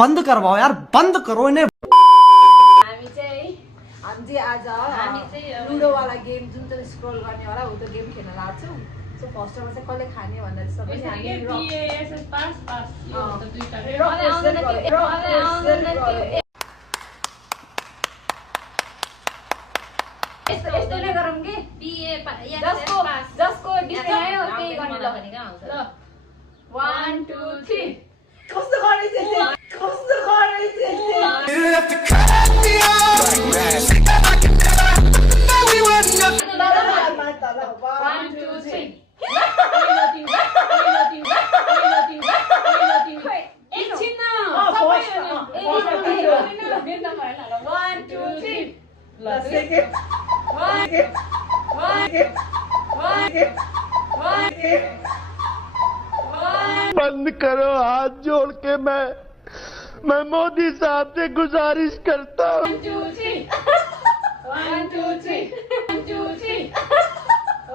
बंद करवाओ यार, बंद करो इन्हें। हामी चाहिँ आज लुडो वाला गेम जुन चाहिँ स्क्रोल गर्ने वाला हो त्यो गेम खेल्न लाग्छौँ। सो फर्स्टमा चाहिँ कसले खाने भनेर सबै हामी यस्तो नै गरौँ कि जसको डिस्प्ले आयो त्यही गर्ने ल भनेको आउँछ। 1 2 3 कस्तो गर्ने चाहिँ कस्तो गर्ने चाहिँ बंद करो, हाथ जोड़ के मैं मोदी साहब से गुजारिश करता हूँ। 1 2 3 1 2 3 1 2 3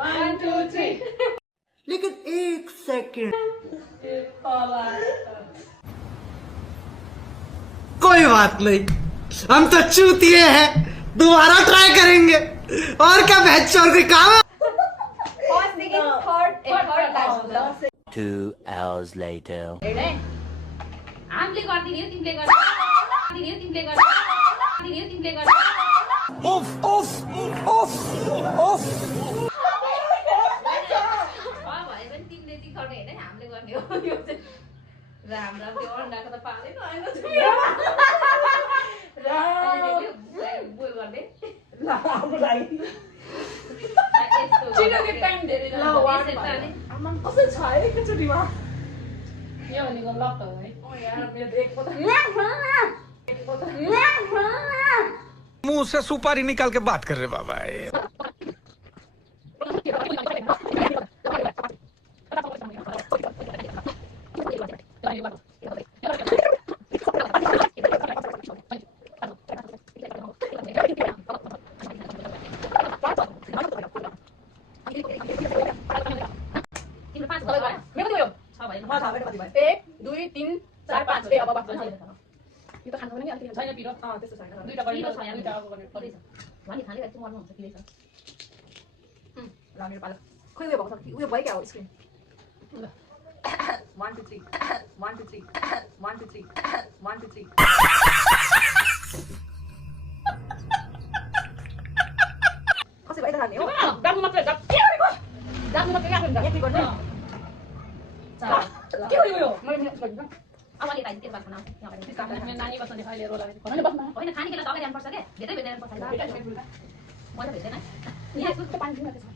1 2 3 लेकिन एक सेकंड, कोई बात नहीं, हम तो चूतिए हैं, दोबारा ट्राई करेंगे। और क्या बहस चोर कोई काम है। 2 hours later. हामीले गर्दिने हो तिमीले गर्दिने उफ उफ उफ उफ भए पनि तिमीले जिकाउने हैन हामीले गर्ने हो यो चाहिँ। राम राम त्यो अन्डाको त पालेन हैन बोल गर्ने ल हामीलाई छिटो के टाइम धेरै ल आमा कसै छ है एकचोटीमा यो भनेको लक हो है। ओ यार मेरो एक पता मुंह से सुपारी निकाल के बात कर रहे बाबा। उयो भयो क्या हो स्क्रिन 1 2 3 1 2 3 1 2 3 1 2 3 कसै भयो त खाने हो गाड्नु मात्र के गरेको गाड्नु मात्र के गर्ने यति गर्ने के गरियो मैले गरिदिनु अब अलि टाइम के बात बनाऊ यहाँ मेरो नानी बस्न देखाइले रोला हैन बस्न हैन खाने केला त अगाडि आउनु पर्छ के भेट्दै भेट्दैन पर्छ मलाई भेट्दैन यहाँ सुत्ते पानी दिनु त्यसमा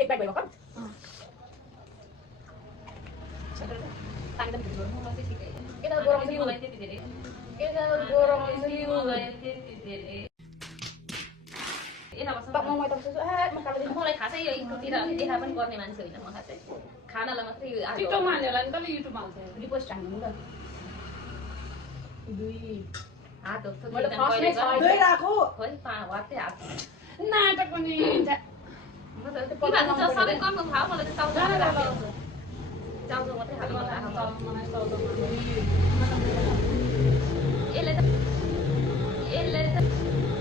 एक बाइक भयो कम पानी त भित्र गर्नु मलाई ठिकै केटा गरम छ मलाई त्यति धेरै केटा गरम छ मलाई त्यति धेरै एना बस्न म त सोच्छु म काले मलाई खासै यो इन्टुतिर देखा पनि गर्ने मान्छे होइन म खासै खानालाई मात्रै यो टिकटकमा हाल्नेला नि तले युट्युबमा हाल्छ रिपोस्ट हाल्नु ल दुई हात धोक्छ दुई राखो खोइ हातै हात नाटक पनि सबै कम खाऊ मलाई चाहिँ चाउचाउ मात्रै खानु मन लाग्छ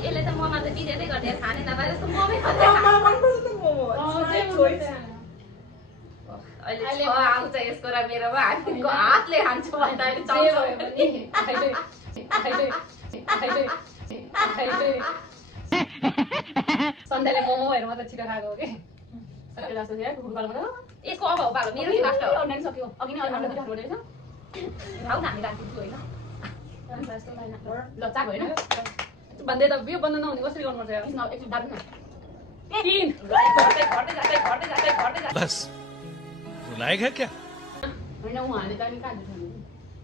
यसले त ममा त बिरेरै गरिदिएर खाने नभए जस्तो ममै अहिले आउँछ यसको र मेरोमा हामीको हातले खान्छौँ भने त अहिले सन्ध्याले मोमो हेर मात्र छिटो खाएको हो कि यसको अब हो बालो मेरो लास्ट हो सक्यो अघि नै खाउ न हामी राखिदिन्छु होइन ल चाक होइन भन्दै त यो बन्द नहुने कसरी गर्नुपर्छ बस लायक है क्या होइन उहाँले त नि कहाँ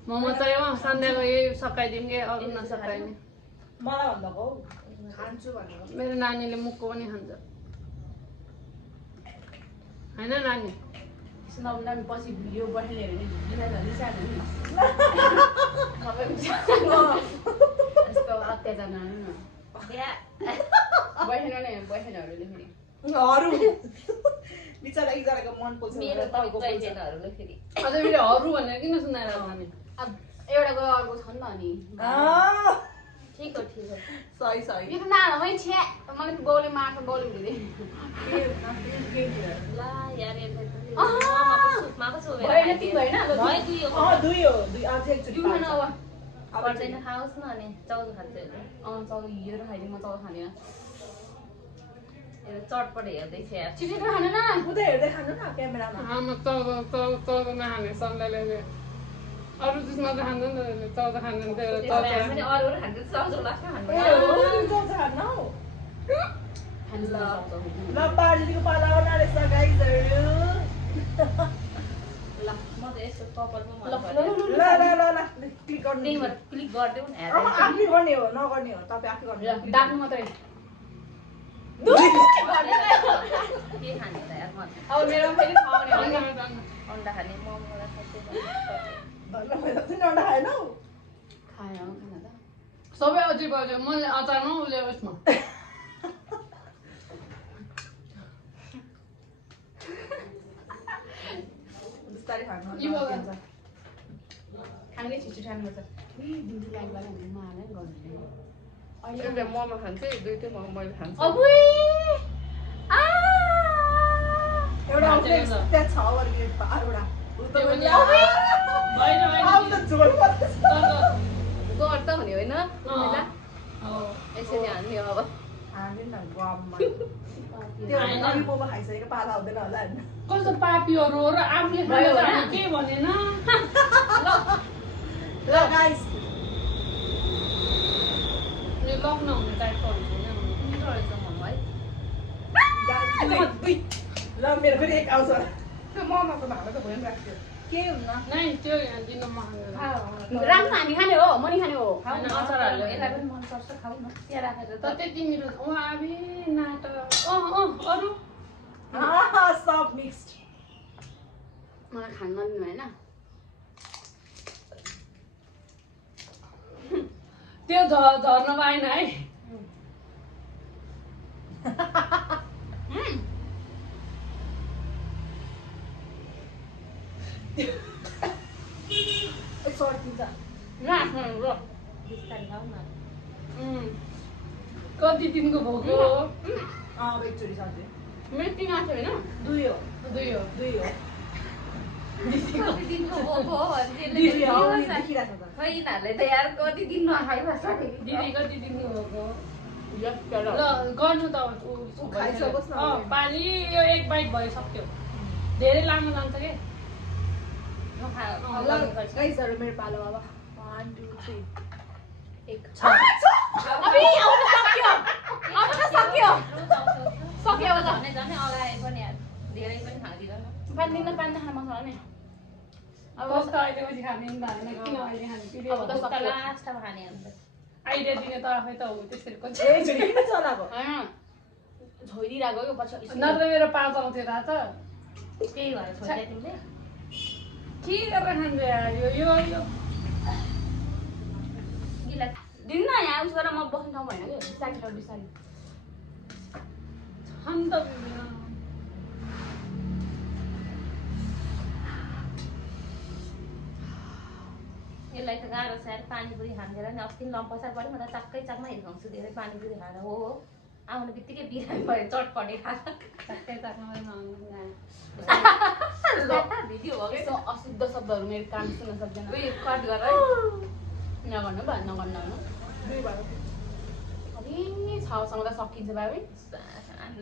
मोमो चाहिँ हो सन्ध्याको यही सकाइदिउँ कि अरू नसकाइने मलाई भन्दाको खान्छु भनेको मेरो नानीले मुखको पनि खान्छ हैन नानी सुनाउँ पछि भिडियो बस्ने हेर्ने रिसार्नु नि यस्तो अत्याचार नहुनु न बसेनहरूले फेरि अरू बिचरा एकजनाको मन पोल्छ मेरो तपाईँको बहिनीहरूले फेरि अझ फेरि हरू भनेर किन सुनाएर भने अब एउटा नि त अनि ठीक हो सही सही यो त नामै छ्या मलाई त बाउले मार्छ बाउले हुँदै ला यार सुपमा पो छु भएन कि भएन दुई हो दुई अझ एकचोटि खान अब पर्दैन खाओस् न अनि चाउचाउ खान्छ चाउचाउ हिँडेर खाइदिउँ म चाउचाउ खाँदिनँ चटपट हेर्दै थियो यार छिटो खानु न उतै हेर्दै खानु न क्यामेरामा म चाउचाउ नखाने सन्दैले अरू चिज मात्र खाँदैन चाउचाउ खाँदैन पनि अरू खान्छ चाउचाउ लाग्छ खानु ल पार्टीको पाला आउन रहेछ गाइजहरू ल म त यसो कपालमा मन ल क्लिक गर्नु त्यहीँबाट क्लिक गरिदेऊ न हेर आफै गर्ने हो नगर्ने हो तपाईँ आफै गर्नु डाक्नु मात्रै के खाने त यार म अब मेरो पनि खाउने अन्डा खाने मोमो अन्डा खाएनौ खायो खाना त सबै अझै बज्यो मैले अचारमा उसले उसमा बिस्तारै खानु खाने छिटो खानुपर्छ दिदी लाइक लाग्यो भने म हालै गर्नु एउटा मोमो खान्छ दुईटै मोमो मैले खान्छु एउटा त्यहाँ छ वर्गे पारवटा गर त हुने होइन यसरी हान्ने अब त्यो मोमो खाइसकेको पाला हुँदैन होला नि कस्तो पापीहरू र आफूले खाने के भनेन ल गाइस यो लग्न हुने टाइपको हुन्छ रहेछ मोमो है ल मेरो पनि एक आउँछ त्यो मोमोको भाँडा त भएन राख्थ्यो के हुन्न नै त्यो दिन माग्दैन राम्रो हामी खाने हो म नि खाने हो अचार हाल्नु यसलाई पनि मन पर्छ खाऊ न त्यहाँ राखेर त त्यति मेरो आबी नाटक अरू सब मिक्स्ड मलाई खान नदिनु भएन त्यो झर्न पाएन है बिस्तारै खाऊ न कति दिनको भोको एकचोटि साथी मेरो 3 आएको होइन दुई हो दुई हो कति दिनको भोको हो देखिरहेको छ त खै यिनीहरूले त यार कति दिन नखाइबस्छ दिदी कति दिनको भोको ल ल गर्नु त खाइसकोस् न पानी यो एक बाइट भइसक्यो धेरै लामो जान्छ के गाइसहरु मेरो पालो अब 1 2 3 एक अबे आउन सक्यो सक्यो झनै झनै अगाए पनि यार धेरै पनि खाँदिन पानी खान मसला नि अब कस्तो अहिले पछि खाने नि त होइन किन अहिले खाने पिरियड अब त लास्टमा खाने अन्त आइडिया दिने त आफै त हो त्यसरी कति एकचोटि किन चलाको हैन छोइदिरहेको यो पछि नत्र मेरो पाँच आउँथ्यो थाहा छ त्यही भएर छोड्दै तिमीले के गरेर खान्छ यार यो गिला दिन न यहाँ उस गरेर म बस्ने ठाउँ भएन कि बिस्तारै अन्त यसलाई त गाह्रो छ यार पानीपुरी खाँदैन नि अस्ति लम्पसार पऱ्यो म त चाक्कैमा हिर्काउँछु धेरै पानीपुरी खाएर हो आउने बित्तिकै बिरामी भयो चटपटे खाएर भिडियो हो कि यसो अशुद्ध शब्दहरू मेरो कान सुन्न सक्दैन उयो कट गर है नगर्नु भए नगर्नु अरे छाउसँग त सकिन्छ बाबी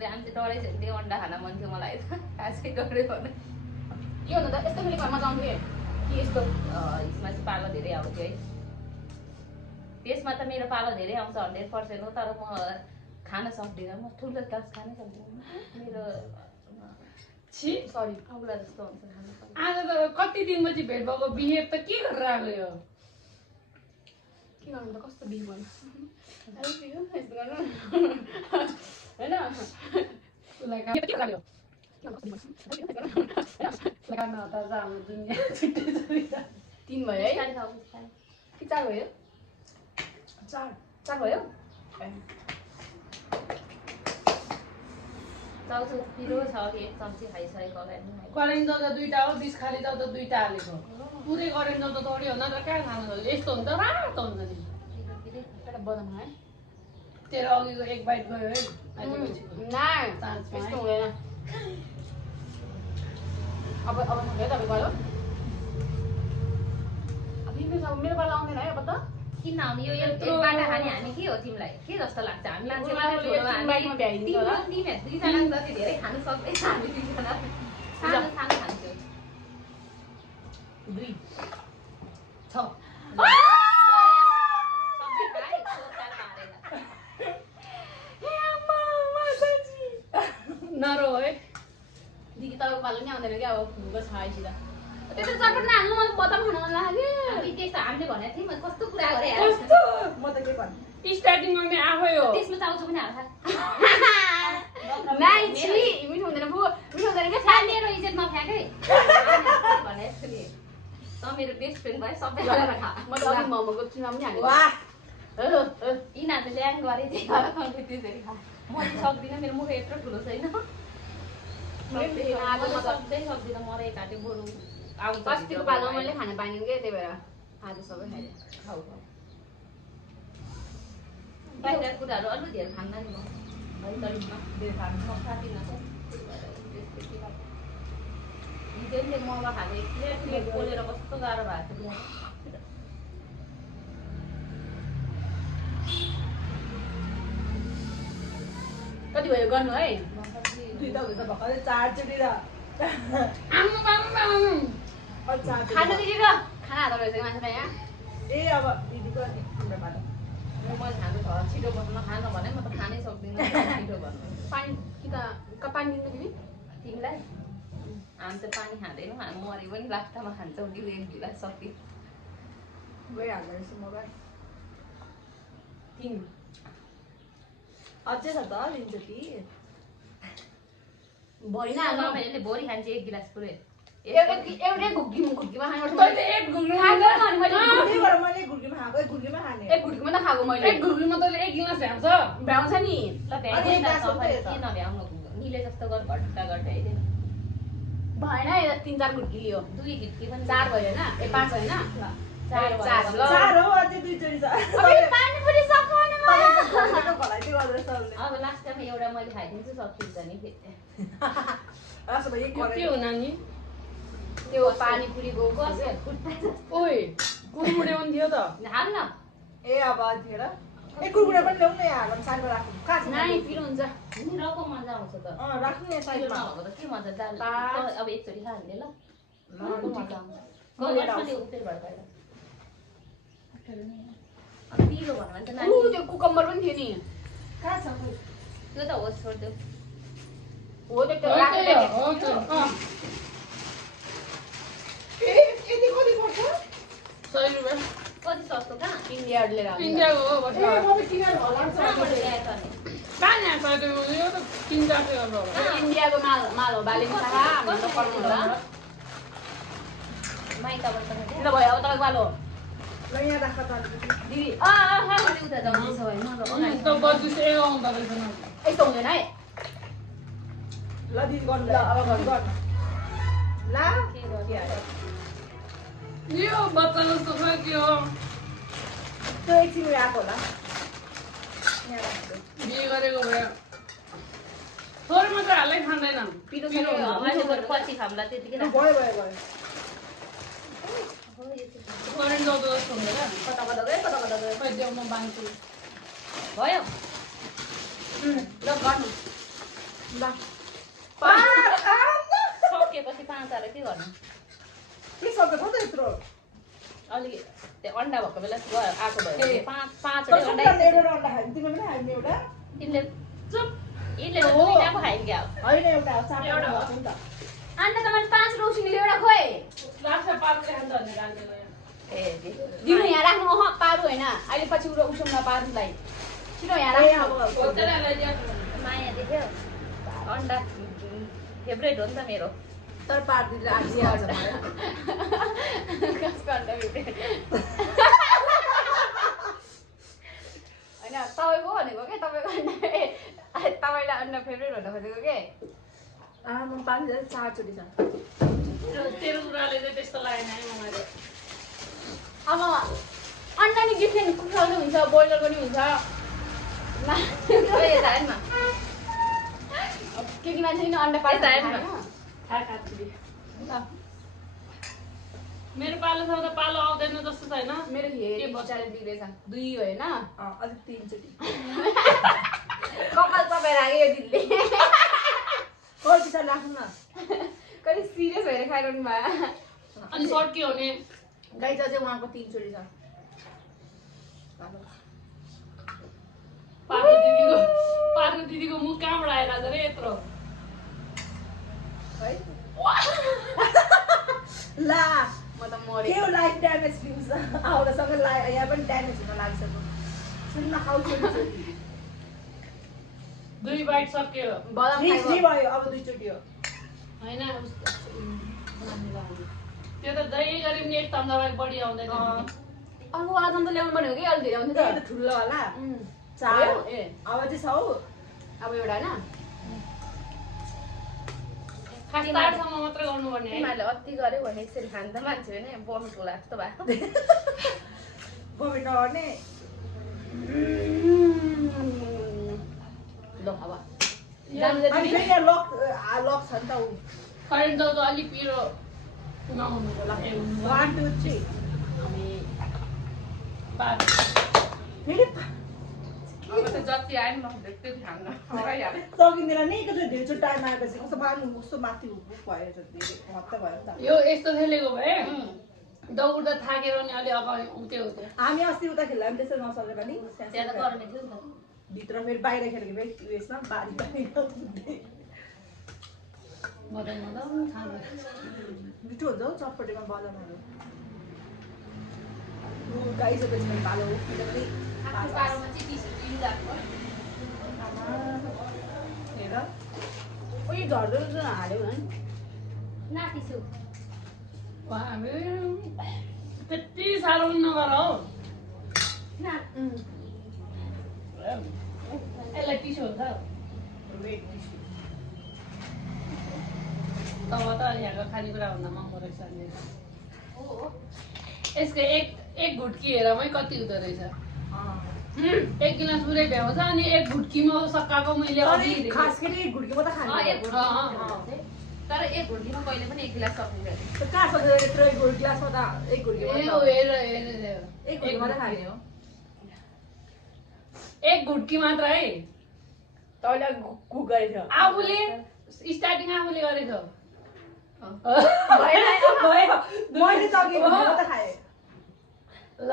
हामीले डरै थियो त्यो अन्डा खान मन थियो मलाई त खासै डरै भने के हुनु त यस्तो फेरि घरमा जान्थेँ कि यस्तो यसमा चाहिँ पालो धेरै आउँथ्यो है त्यसमा त मेरो पालो धेरै आउँछ 100% हो तर म खान सक्दिनँ म ठुलो ग्लास खानै सक्दिनँ मेरो छि सरी औला जस्तो हुन्छ खान आज त कति दिनपछि भेट भएको बिहेव त के गरेर आएको यो के गर्नु त कस्तो बिहे गर्नु होइन उसलाई के लाग्यो लगाउन हतार त हाम्रो दुनियाँ छुट्टै छ 3 भयो है बिस्तारै खाऊ बिस्तारै कि 4 भयो 4 भयो चाउचाउ पिरो छ कि एक चम्ची खाइसकेको होला नि करेन्ट जाउँदा 2टा हो 20 खाली जाउँदा 2टा हालेको पुरै करेन्ट जाउँदा थोडी हो न त कहाँ खानु सक्छ यस्तो हुन्छ रातो हुन्छ नि एउटा बनाउनु है तेरो अघिको एक बाइट गयो है नाइ यस्तो हुँदैन अब सक्यो तपाईँ गयो मेरो पाला आउँदैन है अब त किन आउने यो एकबाट खाने हामी के हो तिमीलाई के जस्तो लाग्छ हामी मान्छे दुईजना जति धेरै खानु सक्दैछ हामी दुईजना सानो सानो खान्छौँ 2 छ नरो है दिदी तपाईँको पालो नि आउँदैन क्या अब फुलको छ आइसित त्यस्तो चटपट नहाल्नु मलाई बदाम खान मन लाग्यो त्यस्तो हामीले भनेको थियौँ कस्तो कुरा गरे म त के भन्नु स्टार्टिङमा नि आफै हो त्यसमा चाउचाउ पनि हाल्छ नाइ छि मिठो हुँदैन बु मिठो हुँदैन के मेरो इज्जत नफ्याकै भने जस्तो नि त मेरो बेस्ट फ्रेन्ड भयो सबै गरेर खा म त अघि मोमोको चुनाव पनि हालेको वाह यिनीहरूले ल्याङ गरेँ त्यसरी खा म सक्दिनँ मेरो मुख यत्रो ठुलो छैन सक्दै सक्दिनँ मरै काट्यो बरु आउँछ अस्तिको पालो मैले खान पाइनँ के त्यही भएर आज सबै खाएँ खाऊ बाहिर कुराहरू अलिक धेरै खान्न नि म भइतरीमा धेरै खानु म खाँदिनँ हिजो नि मोमो खाँदै प्लेट पोलेर कस्तो गाह्रो भएको थियो कति भयो गर्नु है 2 त हुँदा भर्खरै 4 चोटि र खानु दिदी र खाना हात रहेछ मान्छेलाई यहाँ ए अब दिदीको अनि हाम्रो पालो मैले खानु छ छिटो बस्न खान भने म त खानै सक्दिनँ छिटो भन्नु पानी कि त पानी दिनु दिदी तिमीलाई हामी त पानी खाँदैनौँ हामी मऱ्यो पनि लास्टमा खान्छौँ कि एक गिलास सक्यो गइहाल्दो रहेछ मोबाइल 3 अझै छ त लिन्छु कि भरि न मैले भोलि खान्छ एक गिलास पुरै एउटै घुक्कीमा खानुपर्छ मैले एक घुग्नु त्यही भएर मैले गुर्कीमा खाएको गुर्कीमा खाने एक घुक्कीमा त खाएको मैले एक घुग्नुमा तैँले एक गिलास ल्याउँछ भ्याउँछ नि ल भ्याउँदैन के नभ्याउनु निले जस्तो गर घट्टा घट्टा होइन भएन 3-4 घुक्की लियो 2 घिट्की पनि 4 भयो होइन ए 5 होइन 4 ल 4 हो अझै 2 चोटि छ पानी पुरी सकाउनु घलाइदियो गर्दैछ अब लास्ट टाइम एउटा मैले खाइदिन्छु सकिन्छ नि फेरि असो भए यो के हुना नि त्यो पानी पुरीको ओइ कुरमुरे पनि थियो त हाल न ए अब थिएर ए कुरकुरे पनि ल्याउनु न यहाँ साइडमा राख्नु कहाँ छ नाइ पिरो हुन्छ रको मजा आउँछ त राख्नु नि साइडमा नभएको त के मजा दाल अब एकचोटि खा हामीले ल मजा आउँछ पिरो भन्नु भने त नानी त्यो कुकम्बर पनि थियो नि कहाँ छ त्यो त होस् छोड्देऊ हो त्यो हो त यति कति पर्छ 100 रुपैयाँ कति सस्तो कहाँ इन्डियाबाट लिएर आएको इन्डियाको हो ए बस्नु म किनेर होला कहाँबाट ल्याएको अनि कहाँ ल्याएको त्यो यो त 3-4 सय गर्नु होला इन्डियाको माल हो बालिङ थाहा हाम्रो त पर्नु होला माइकाबाट त किन भयो अब तपाईँको माल हो ल यहाँ राख त अलिकति दिदी अलि उता जाउँदैछ होइन त बजु चाहिँ आउँदा रहेछ न यस्तो हुँदैन है ल दिदी गर्नु ल अब गर्नु ला के गरिहाल्यो यो बच्चा जस्तो छ के हो त्यो एकछिन आएको होला यहाँ राख्छु बिहे गरेको भए थोरै मात्र हालै खाँदैन पिरो पिरो हुन्छ अहिले बरु पछि खाउँला त्यतिकै राख। भयो भयो भयो करेन्ट जाउँदो जस्तो हुँदैन कता कता गयो कता कता गयो खै त्यो म बाँध्छु भयो ल गर्नु ल सकेपछि 5 हालेर के गर्नु के सक्छ त यत्रो अलि त्यो अन्डा भएको बेला आएको भयो ए। 5 तर वटा सुक्खा अन्डा एउटा अन्डा खायो तिमीले पनि खायो एउटा तिमीले चुप यसले त दुईटाको खाइन् क्या होइन एउटा चारवटा एउटा भएको नि त अन्त त मैले 5 रौसिनीले एउटा खोइ लास्टमा पातले खान्छ भन्ने गान्थ्यो ए दिनु यहाँ राख्नु पारु होइन अहिले पछि उसुममा पारुलाई छिटो यहाँ ए राख्नु अब बच्चालाई माया देख्यो अन्डा फेभरेट हो नि त मेरो तर पार्टीले आइहाल्छ मलाई कसको अन्डा फेभरेट होइन तपाईँको भनेको के तपाईँको अन्डा तपाईँलाई अन्डा फेभरेट हुन खोजेको के 4 चोटी छ तेरो कुराले चाहिँ त्यस्तो लागेन है मलाई अब अन्डा नि डिफ्रेन्ट कुखुरा पनि हुन्छ ब्रोइलर पनि हुन्छ केटी मान्छे नि अन्डा पाल्छ मेरो पालो छ त पालो आउँदैन जस्तो छैन मेरो हेर बचाले बिग्रेछ 2 होइन अझ 3 चोटी कपाल तपाईँ राख्यो यो दिदीले कोही पिछा राख्नु न कति सिरियस भएर खाइरहनु भयो अनि सर्ट के हुने गाइज चाहिँ उहाँको 3 चोटी छ पार्को दिदीको मुख कहाँबाट आइरहेछ रे यत्रो है ला म त मरे के लाइफ ड्यामेज फिल्स आउँदासँग यहाँ पनि ड्यामेज हुन लागिसक्यो सुन्न खाऊ चोटी 2 बाइट सक्यो बदाम फ्री भयो अब 2 चोटी हो हैन त्यो त जहिले गरे पनि एक चम्चा बाहेक बढी आउँदैन अर्को आदम त ल्याउनु पर्ने हो कि अलि धेरै आउँथ्यो त्यही त ठुलो होला 4 ए अब चाहिँ 6 अब एउटा हैन खास तारसम्म मात्र गर्नुपर्ने है तिमीहरूले अति गऱ्यो भने यसरी खान्छ मान्छे होइन बमिट होला जस्तो भयो बमिट नगर्ने ल अब अनि फेरि यहाँ लक छ नि त ऊ करेन्ट त अलिक पिरो नहुनु होला 1 2 3 पार फेरि अब त जति आयो नि म त्यति खान्न सकिँदैन नि एकचोटि धेरै चोटि टाइम आएपछि कस्तो बार्नु कस्तो माथि भयो हत्ता भयो नि त यो यस्तो खेलेको भए दौड्दा थाकेर नि अलि अगाडि उठ्यो हामी अस्ति उता खेल्दा पनि त्यसै नसकेर नि त्यहाँ त गर्ने थियो नि त भित्र फेरि बाहिर खेलेको फेरि उयसमा बारी मदन खानु मिठो हुन्छ हौ चटपटेमा बजाउनुहरू गाइसकेपछि मैले पालो पारोमा चाहिँ 20 रुपियाँ लाग्छ हेर उयो झर्दो हाल्यो नि नाटिसु हामी त्यति साह्रो पनि नगर हौ यसलाई टिस्यु हुन्छ वेट टिस्यु तब त यहाँको खानेकुरा भन्दा महँगो रहेछ नि हो यसको एक घुट्की हेरमै कति हुँदो रहेछ 1 गिलास पुरै भ्याउँछ अनि 1 घुट्कीमा सकाएको मैले अघि खास गरी घुड्कीमा त खानु तर एक घुर्कीमा कहिले पनि 1 गिलास सकिन्छ कहाँ सक्छ यत्रो एक गिलासमा त एक घुड्कीमा हेर एक घुड्कीमा त खाने हो 1 घुट्की मात्र है तैँले कुक गरेको आफूले स्टार्टिङ आफूले गरेको मैले सकेको त खाएँ ल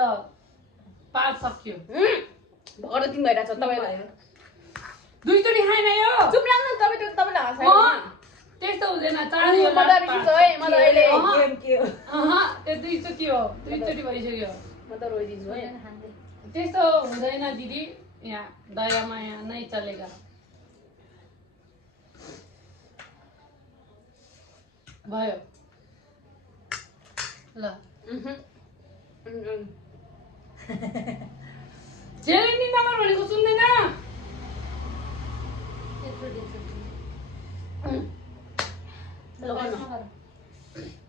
5 सक्यो भएर 3 भइरहेछ तपाईँ 2 चोटि खाएन यो चुप लाग्नु तपाईँ तपाईँलाई हँसायो त्यस्तो हुँदैन 4 गेम के हो त्यो 2 चोटि हो 2 चोटि भइसक्यो म त रोइदिन्छु है त्यस्तो हुँदैन दिदी यहाँ दया माया नै चलेगा भयो ल जेले नि नम्बर भनेको सुन्दैन त्यत्रो दिन्छु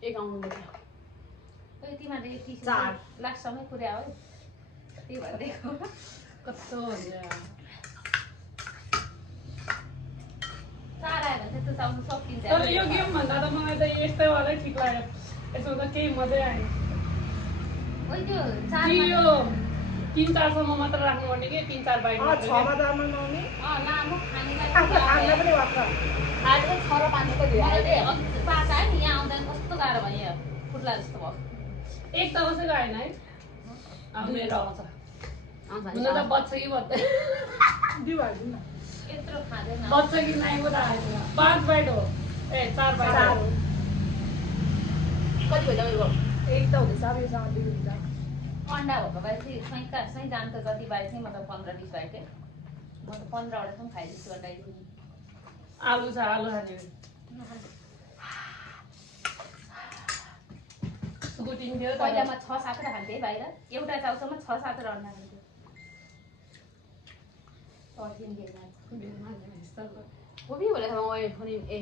एक आउनु तिमीहरूले यो 4 लास्टसम्मै पुर्या हो त्यही भएर दिएको कस्तो हुन्छ 4 आयो भने चाहिँ त्यो चाउनु सकिन्छ तर यो गेम भन्दा त मलाई त यस्तै वाला ठिक लाग्यो यसमा त केही मजै आएन ओइ त्यो यो 3-4 सम्म मात्र राख्नुपर्ने के 3-4 बाइट 6 मा जानु नआउने लामो खानेलाई आफूलाई पनि वाक्क आज पनि 6 र 5 त धेरै आयो 5 आयो नि यहाँ आउँदा कस्तो गाह्रो भयो फुट्ला जस्तो भयो एक त कसैको आएन है अब मेरो आउँछ हुन त बच्छ कि बच्दैन दिउ हाल्दिनु न यत्रो खाँदैन बच्छ कि नाइ पो त आएन 5 बाइट हो ए 4 बाइट हो कति भयो तपाईँको एक त हुँदैछ अब योसँग दुई हुन्छ अन्डा भएको भए चाहिँ सही जान्छ जति बाइक चाहिँ मतलब 15-20 बाइक है म त 15 वटा पनि खाइदिन्छु अन्डाइदिनु आलु छ आलु खाने सुकुटिङ थियो पहिला म 6-7 खान्थेँ बाहिर एउटा चाउसम्म 6-7 अन्डा खान्थेँ कोही बोले खामा ओए फोन ए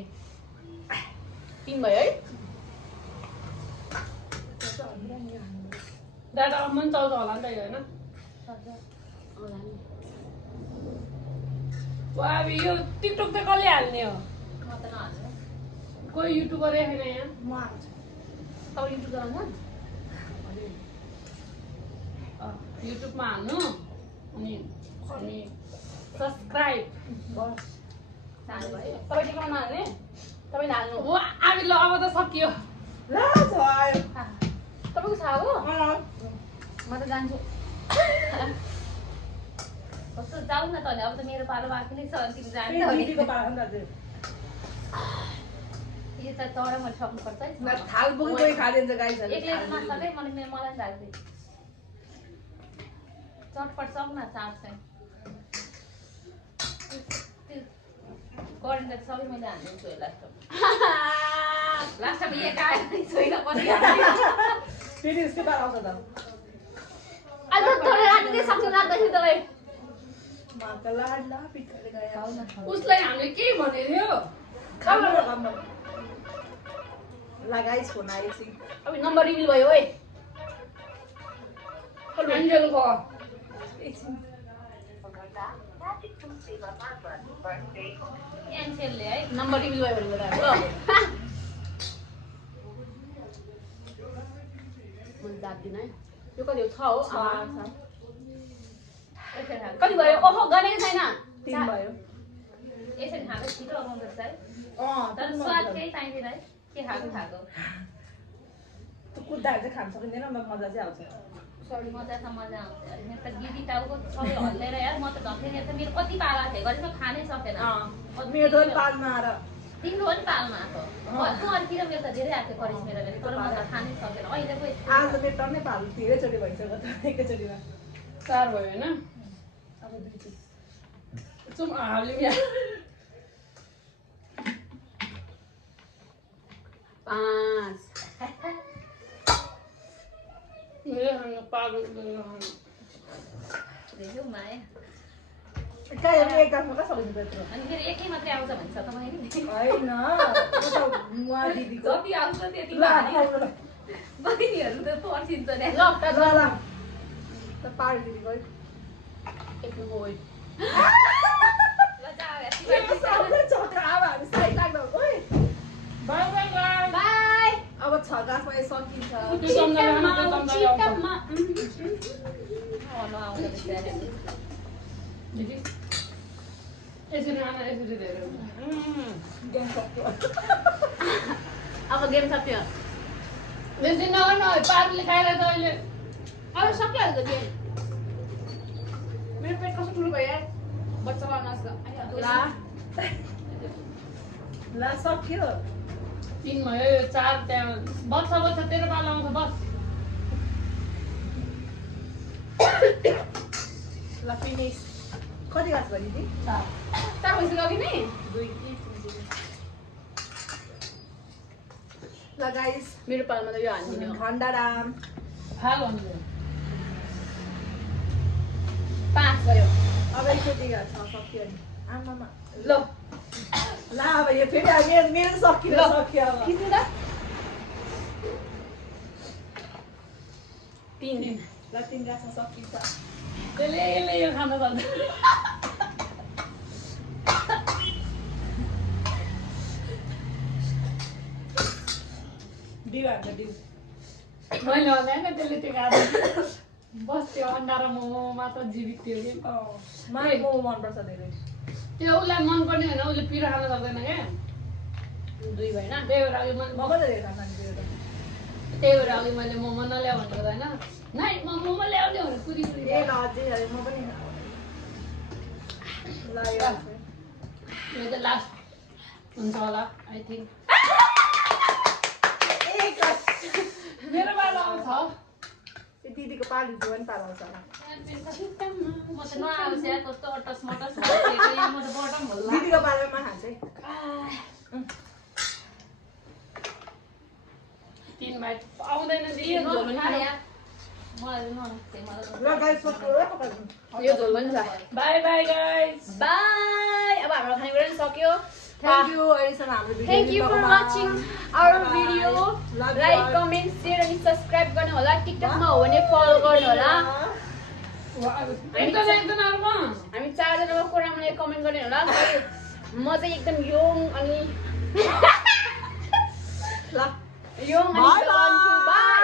3 भयो है डाटा मन चल्छ होला नि त यो हैन अब यो टिकटक त कसले हाल्ने हो कोही युट्युबर हैन यहाँ म हाल्छु तपाईँ युट्युब चलाउनु युट्युबमा हाल्नु अनि सब्स्क्राइब तपाईँ के गर्नु हाल्ने तपाईँ हाल्नु हो अब ल अब त सकियो ल भयो तपाईँको छ हो म त जान्छु कस्तो जाऊ न त अब त मेरो पालो बाँकी नै छ अनि तिमी जाने दिदीको पालन दाजु यो त तर मैले सक्नुपर्छ है थाल बोकी कोही खादिन्छ गाइस एक्लै त नसके मलाई लाग्दै चटपट सक् न चाट चाहिँ करेन्ट त सबै मैले हालिदिन्छु लास्टमा एक आएर छोइला पनि फेरि उसको पार आउँछ त आज तँले राति सक्नु लाग्दैन तँलाई माका लाडला पिठले गयो उसलाई हामीले के भनेको थियो खाम लगाइस फोन आएपछि अब नम्बर रिभिल भयो है एन्जेलको एनसेलले है नम्बर रिभिल भयो भने ल म जान्दिन है यो कति हो 6 हो कति भयो ओहो गनेको छैन 3 भयो यसरी खाएको छिटो आउनु पर्छ है तर स्वाद केही पाइँदैन है के खाएको त्यो कुद्दाहरू चाहिँ खान सकिँदैन मजा चाहिँ आउँछ मजा आउँछ मेरो त गिदी टाउको सबै हल्लेर यार म त झन्थेँ नि मेरो कति पाला थियो गरेको खानै सकेन मेरो त पालमा आएर तिम्रो पनि पालमा आएको अर्किर मेरो त धेरै आएको करिस मेरो तर म त खानै सकेन अहिले आज मेरो टन्नै पाल धेरैचोटि भइसक्यो त एकैचोटिमा 4 भयो हैन अब 2 चुम हाल्यौ यहाँ 5 मेरो हामी पागल धेरै माया काय एक गाउँमा कहाँ सकिन्छ त्यत्रो अनि फेरि एकै मात्रै आउँछ भन्छ तपाईँ हैन म त मुवा दिदीको जति आउँछ त्यति ल बहिनीहरू त पर्सिन्छ नि ल ल त पार दिदीको एक गयो ल जाऊ अब साइड लाग्दा ओइ बाइ बाइ बाइ बाई अब 6 गाँसमा सकिन्छ त्यो चम्चा चिकनमा दिदी यसरी आना यसरी धेरै गेम सक्यो अब गेम सक्यो बेसी नगर्नु पारले खाएर त अहिले अब सकिहाल्छ गेम मेरो पेट कस्तो ठुलो भयो यार बच्चा लाउन ल सक्यो 3 भयो यो 4 त्यहाँ बच्चा तेरो पालो आउँछ बस ल फिनिश कति गाँस भयो दिदी 4 भइसक्यो कि नि 2 ल गाइस मेरो पालोमा त यो हाल्दिने हो खण्डाराम फाल भन्नु 5 भयो अब एकचोटि गाँस सक्यो नि आमामा ल अब यो फेरि मेरो सक्यो अब किन्नु त 3 ल 3 गाँसमा सकिन्छ यसले यो खानु पर्छ डिउ हान्छ डिउ मैले भने त्यसले त्यो खाँदा बस त्यो अन्डा र मोमो मात्र जीवित थियो कि मलाई मोमो मनपर्छ धेरै त्यो उसलाई मनपर्ने होइन उसले पिरो खान सक्दैन क्या 2 भएन त्यही भएर अघि म मैले पनि धेरै खान सक्दिनँ त त्यही भएर अघि मैले मोमो नल्याऊ भनेको होइन नै म मोमो ल्याउने भने कुरी कुरी ए ल अझै म पनि ल यो यो त लास्ट हुन्छ होला आई थिङ्क मेरो पालो आउँछ दिदीको पालु पनि पाल आउँछ होला म त नआउँछ यार कस्तो अटस मटस भइसक्यो म त बटम होला दिदीको पालोमा खान्छ है 3 बाइट आउँदैन दिदी झोल पनि यार मलाई नआउँछ ल गाइस पकाउनु यो झोल पनि छ बाई बाई गाइस बाई अब हाम्रो खानेकुरा पनि सक्यो Thank you अहिलेसम्म हाम्रो video Thank you for watching our video. Like, comment, share अनि subscribe गर्नु होला. TikTok मा हो भने follow गर्नु होला. हामी चारजनामा कोरामाले कमेन्ट गर्ने होला. म चाहिँ एकदम यङ अनि ल यङ अनि Bye bye. बाई